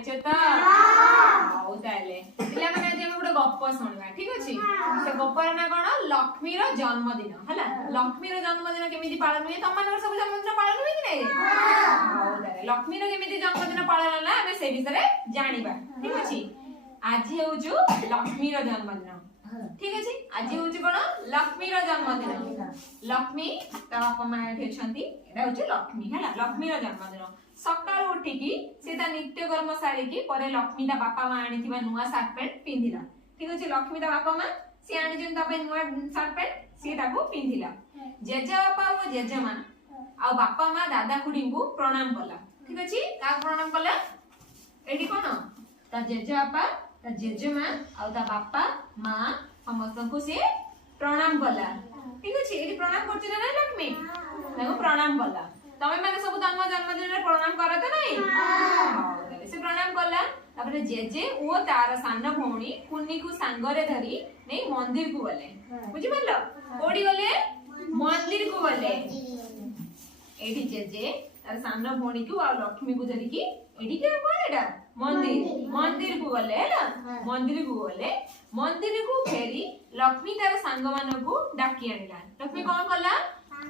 खाइछ त हौ ताले पिला माने जे गोटे गप सुनबा ठीक अछि से गपर ना कोन लक्ष्मी रो जन्मदिन हला लक्ष्मी रो जन्मदिन केमिति पालन हुए तम मानकर सब जन्मदिन पालन हुए कि नै हौ ताले लक्ष्मी रो केमिति जन्मदिन पालन होला हमें से विषय जानिबा ठीक अछि आज हेउजु लक्ष्मी रो जन्मदिन ठीक अछि आज हेउजु कोन लक्ष्मी रो जन्मदिन लक्ष्मी ता बापा मां एठी छंती एटा होछि लक्ष्मी हला लक्ष्मी रो जन्मदिन सकाळ उठी की से ता नित्य कर्म सारी की परे लक्ष्मी ता बापा मां आनिथिबा नुवा शर्ट पैंट पिंधिला ठीक अछि लक्ष्मी ता बापा मां से आनि जन तबे नुवा शर्ट पैंट से ताको पिंधिला जेजे बापा और जेजे मां आ बापा मां दादा खुडी को प्रणाम कला ठीक अछि का प्रणाम कला एठी कोन ता जेजे बापा ता जेजे मां आ ता बापा मां समस्त को से प्रणाम कला ठीक अछि एठी प्रणाम करछि ना लक्ष्मी ताको प्रणाम कला तमे माने सब जन्मदिन रे प्रणाम करत नै हां से प्रणाम कला तापर जेजे ओ तार सान भौणी कुन्नी को सांगरे धरी नै मंदिर को गले बुझि पल्लो कोडी गले मंदिर को गले एठी जेजे तार सान भौणी को आ लक्ष्मी को धरी की एठी के कोन एटा मंदिर को गले ना मंदिर को फेरी लक्ष्मी तार सांग मान को डाकी आनिला लक्ष्मी कोन कला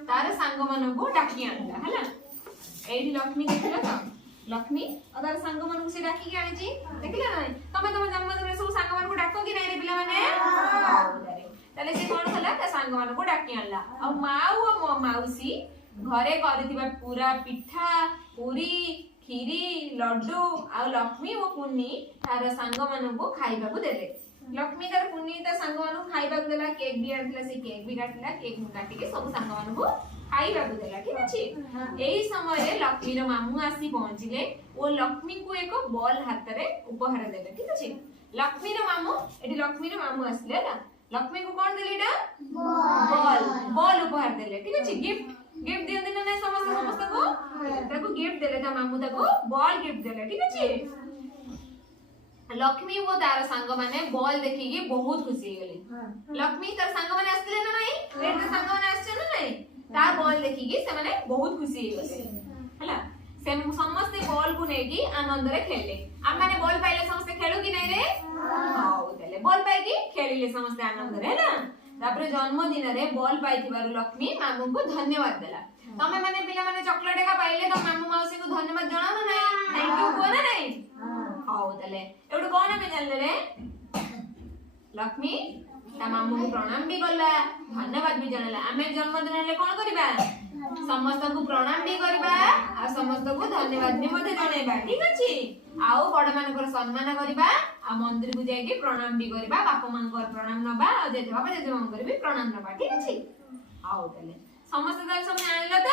तार सांग मान को डाकी आनिला हला एठी लक्ष्मी देखला त लक्ष्मी अदार सांग मान को से डाकी के आनी छी देखला नै तमे जन्मदिन रे सब सांग मान को डाको कि नै रे पिला माने ताले से कोन कला ता सांग मान को डाकी आनला आ माऊ और मो माउसी घरे करथिबा पूरा पिठा पूरी खीरी लड्डू आ लक्ष्मी और पुन्नी तार सांग मान को खाइबा को देले लक्ष्मी तार पुन्नी ता सांग मान को खाइबा को देला केक भी आनला से केक भी काटला केक काटी के सब सांग मान को खाइबा को देला ठीक अछि एही समय रे लक्ष्मी रो मामू आसी पहुंचिले ओ लक्ष्मी को एक बॉल हाथ रे उपहार देले ठीक अछि लक्ष्मी रो मामू एठी लक्ष्मी रो मामू आसले ना लक्ष्मी को कोन देली एटा बॉल उपहार देले ठीक अछि गिफ्ट दिया दिन नै समस्त को ताको गिफ्ट देले ता मामू ताको बॉल गिफ्ट देले ठीक अछि लक्ष्मी वो तार सांग माने बॉल देखि के बहुत खुशी गेले लक्ष्मी तार सांग माने आस्तिले ना नै रेड सांग माने आछे ना नै तार बॉल देखि के से माने बहुत खुशी गेले हला से समस्त बॉल को नेकी आनंद रे खेले आ माने बॉल पाइले समस्त खेलु कि नै रे हाउ देले बॉल पाइ की खेलिले समस्त आनंद रे ना तापर जन्मदिन रे बॉल पाइथिबार लक्ष्मी मामू को धन्यवाद देला तमे माने पिला माने चॉकलेट का पाइले त मामू माउसी को धन्यवाद जणाव ना नै थैंक यू को ना नै हाउ देले एडो कोन में जानले रे लक्ष्मी ता मामू को प्रणाम भी करला धन्यवाद भी जणाला आमे जन्मदिन रे कोन करबा समस्त को प्रणाम भी करबा आ समस्त को धन्यवाद भी मते जणाइबा ठीक अछि आओ बड़ मानकर सम्मान करबा आ मंदिर को जाय के प्रणाम भी करबा बापा मानकर प्रणाम नबा आ जे बाबा जे मानकर भी प्रणाम नबा ठीक अछि आओ तले समस्त सब जानला त